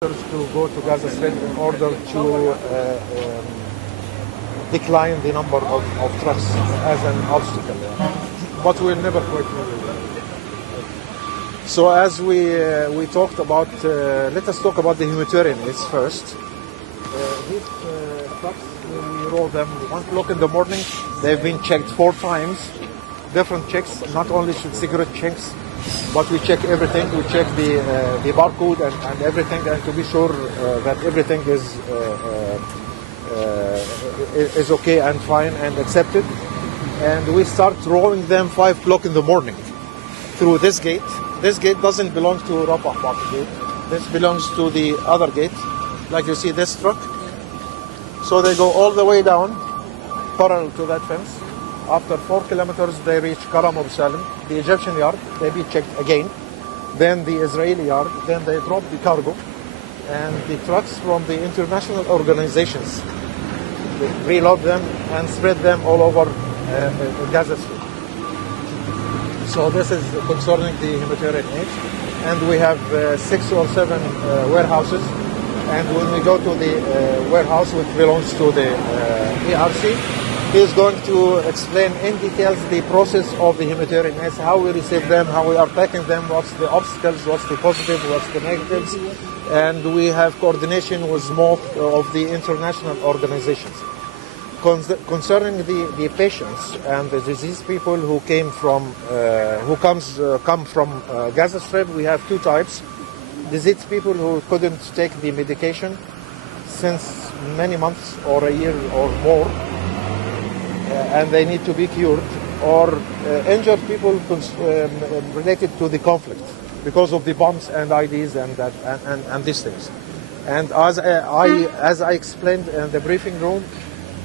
to go to Gaza Strip in order to decline the number of trucks as an obstacle. But we'll never quit. So as we talked about, let us talk about the humanitarian needs first. These trucks, when we roll them 1 o'clock in the morning, they've been checked 4 times, different checks, not only security checks, but we check everything. We check the barcode and everything, and to be sure that everything is okay and fine and accepted. And we start rolling them 5 o'clock in the morning through this gate. This gate doesn't belong to Rafah gate. This belongs to the other gate, like you see this truck. So they go all the way down, parallel to that fence. After 4 kilometers, they reach Karam Abu Salim, the Egyptian yard. They be checked again. Then the Israeli yard. Then they drop the cargo. And the trucks from the international organizations, they reload them and spread them all over Gaza Strip. So this is concerning the humanitarian aid. And we have 6 or 7 warehouses. And when we go to the warehouse which belongs to the ERC, he is going to explain in details the process of the humanitarian aid, how we receive them, how we are packing them, what's the obstacles, what's the positive, what's the negatives. And we have coordination with most of the international organizations. Concerning the patients and the diseased people who came from, come from Gaza Strip, we have 2 types. Diseased people who couldn't take the medication since many months or a year or more, and they need to be cured, or injured people related to the conflict because of the bombs and IDs and these things. And as I explained in the briefing room,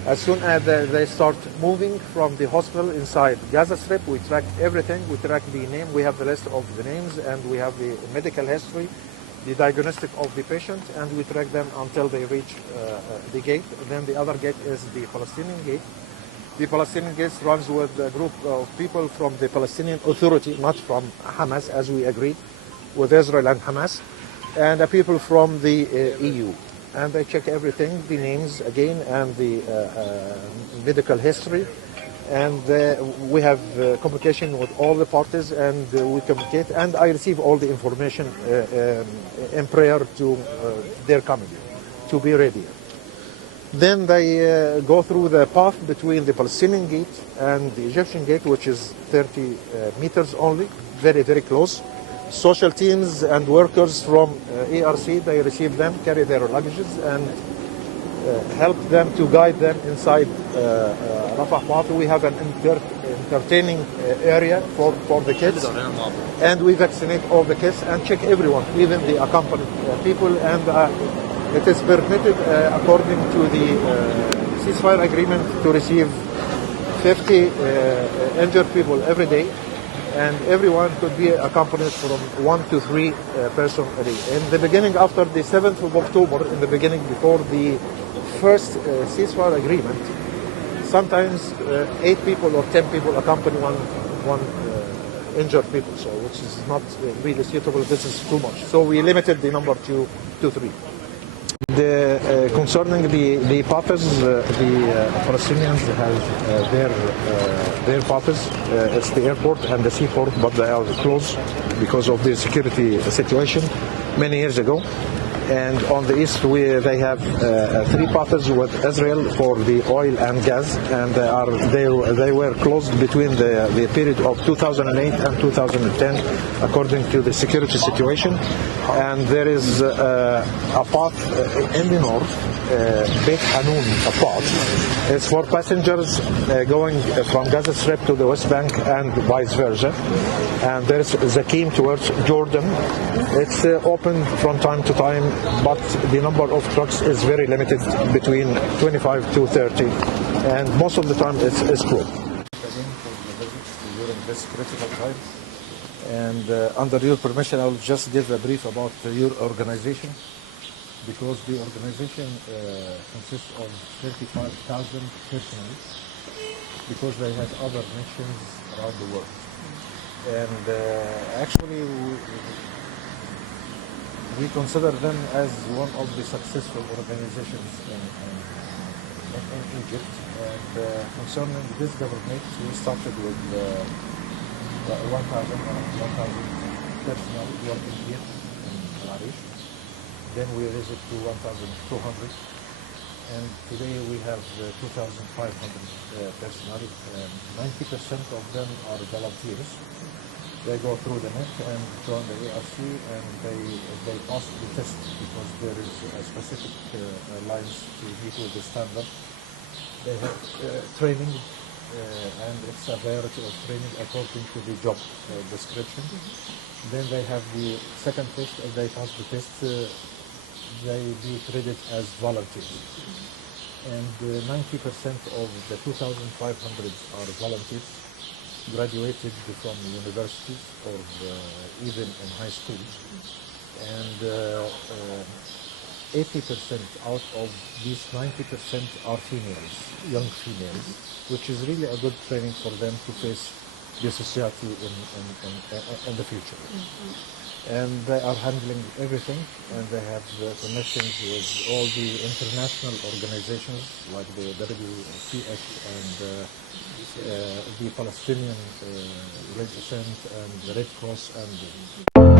as soon as they start moving from the hospital inside Gaza Strip, we track everything. We track the name. We have the list of the names, and we have the medical history, the diagnostic of the patient, and we track them until they reach the gate. Then the other gate is the Palestinian gate. The Palestinian gate runs with a group of people from the Palestinian Authority, not from Hamas, as we agreed with Israel and Hamas, and the people from the EU. And they check everything, the names again, and the medical history. And we have communication with all the parties, and we communicate, and I receive all the information in prayer to their coming, to be ready. Then they go through the path between the Palestinian gate and the Egyptian gate, which is 30 meters only, very, very close. Social teams and workers from ERC, they receive them, carry their luggages, and help them to guide them inside Rafah path. We have an entertaining area for the kids, and we vaccinate all the kids and check everyone, even the accompanied people, and it is permitted according to the ceasefire agreement to receive 50 injured people every day, and everyone could be accompanied from 1 to 3 persons a day. In the beginning, after the 7th of October, in the beginning before the first ceasefire agreement, sometimes 8 people or 10 people accompany one injured people, so which is not really suitable. This is too much. So we limited the number to 3. Concerning the paths, the Palestinians have their paths. It's the airport and the seaport, but they are closed because of the security situation many years ago. And on the east, they have 3 paths with Israel for the oil and gas, and they were closed between the period of 2008 and 2010, according to the security situation. And there is a path in the north, Beit Hanun path. It's for passengers going from Gaza Strip to the West Bank and vice versa. And there is Zakim towards Jordan. It's open from time to time, but the number of trucks is very limited, between 25 to 30, and most of the time it's closed. During this critical time, and under your permission, I will just give a brief about your organization, because the organization consists of 35,000 personnel, because they have other missions around the world. And actually, We consider them as one of the successful organizations in Egypt. And concerning this government, we started with 1,000 personnel working here in Al Arish. Then we raised it to 1,200. And today we have 2,500 personnel. 90% of them are volunteers. They go through the net and join the ARC, and they pass the test because there is a specific lines to meet with the standard. They have training, and it's a variety of training according to the job description. Then they have the second test. If they pass the test, they be treated as volunteers. And 90% of the 2,500 are volunteers, graduated from universities or even in high school. And 80% out of these 90% are females, young females, which is really a good training for them to face the society in the future. And they are handling everything, and they have connections with all the international organizations like the WCF and the Palestinian Red Crescent and the Red Cross and